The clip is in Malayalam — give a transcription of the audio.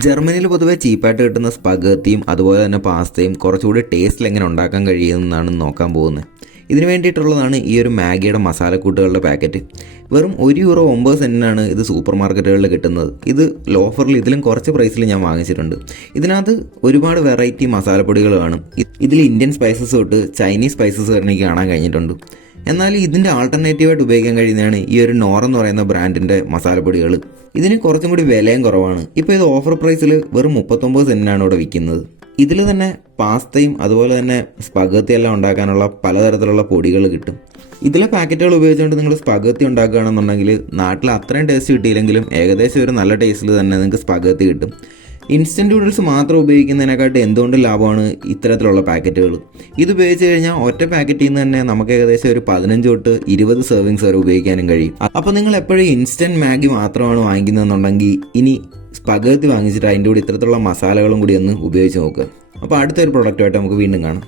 ജർമ്മനിയിൽ പൊതുവെ ചീപ്പായിട്ട് കിട്ടുന്ന സ്പഗത്തിയും അതുപോലെ തന്നെ പാസ്തയും കുറച്ചുകൂടി ടേസ്റ്റിൽ എങ്ങനെ ഉണ്ടാക്കാൻ കഴിയുമെന്നാണ് നോക്കാൻ പോകുന്നത്. ഇതിന് വേണ്ടിയിട്ടുള്ളതാണ് ഈ ഒരു മാഗിയുടെ മസാലക്കൂട്ടുകളുടെ പാക്കറ്റ്. വെറും €1.09 ഇത് സൂപ്പർ മാർക്കറ്റുകളിൽ കിട്ടുന്നത്. ഇത് ലോഫറിൽ ഇതിലും കുറച്ച് പ്രൈസിൽ ഞാൻ വാങ്ങിച്ചിട്ടുണ്ട്. ഇതിനകത്ത് ഒരുപാട് വെറൈറ്റി മസാലപ്പൊടികൾ കാണും. ഇതിൽ ഇന്ത്യൻ സ്പൈസസ് തൊട്ട് ചൈനീസ് സ്പൈസസ് വരെ എനിക്ക് കാണാൻ കഴിഞ്ഞിട്ടുണ്ട്. എന്നാൽ ഇതിൻ്റെ ആൾട്ടർനേറ്റീവായിട്ട് ഉപയോഗിക്കാൻ കഴിയുന്നതാണ് ഈ ഒരു നോർ എന്ന് പറയുന്ന ബ്രാൻഡിൻ്റെ മസാലപ്പൊടികൾ. ഇതിന് കുറച്ചും കൂടി വിലയും കുറവാണ്. ഇപ്പോൾ ഇത് ഓഫർ പ്രൈസിൽ വെറും 39 സെൻറ്റിനാണ് ഇവിടെ വിൽക്കുന്നത്. ഇതിൽ തന്നെ പാസ്തയും അതുപോലെ തന്നെ സ്പഗത്തി എല്ലാം ഉണ്ടാക്കാനുള്ള പലതരത്തിലുള്ള പൊടികൾ കിട്ടും. ഇതിലെ പാക്കറ്റുകൾ ഉപയോഗിച്ചുകൊണ്ട് നിങ്ങൾ സ്പഗത്തി ഉണ്ടാക്കുകയാണെന്നുണ്ടെങ്കിൽ നാട്ടിൽ അത്രയും ടേസ്റ്റ് കിട്ടിയില്ലെങ്കിലും ഏകദേശം ഒരു നല്ല ടേസ്റ്റിൽ തന്നെ നിങ്ങൾക്ക് സ്പഗത്തി കിട്ടും. ഇൻസ്റ്റൻറ്റ് നൂഡിൽസ് മാത്രം ഉപയോഗിക്കുന്നതിനെക്കാട്ട് എന്തുകൊണ്ട് ലാഭമാണ് ഇത്തരത്തിലുള്ള പാക്കറ്റുകൾ. ഇത് ഉപയോഗിച്ച് കഴിഞ്ഞാൽ ഒറ്റ പാക്കറ്റിൽ നിന്ന് തന്നെ നമുക്ക് ഏകദേശം ഒരു 15 തൊട്ട് 20 സെർവിങ്സ് വരെ ഉപയോഗിക്കാനും കഴിയും. അപ്പോൾ നിങ്ങൾ എപ്പോഴും ഇൻസ്റ്റൻറ്റ് മാഗി മാത്രമാണ് വാങ്ങിക്കുന്നതെന്നുണ്ടെങ്കിൽ ഇനി സ്പഗത്തി വാങ്ങിച്ചിട്ട് അതിൻ്റെ കൂടെ ഇത്തരത്തിലുള്ള മസാലകളും കൂടി ഒന്ന് ഉപയോഗിച്ച് നോക്കുക. അപ്പോൾ അടുത്തൊരു പ്രൊഡക്റ്റുമായിട്ട് നമുക്ക് വീണ്ടും കാണാം.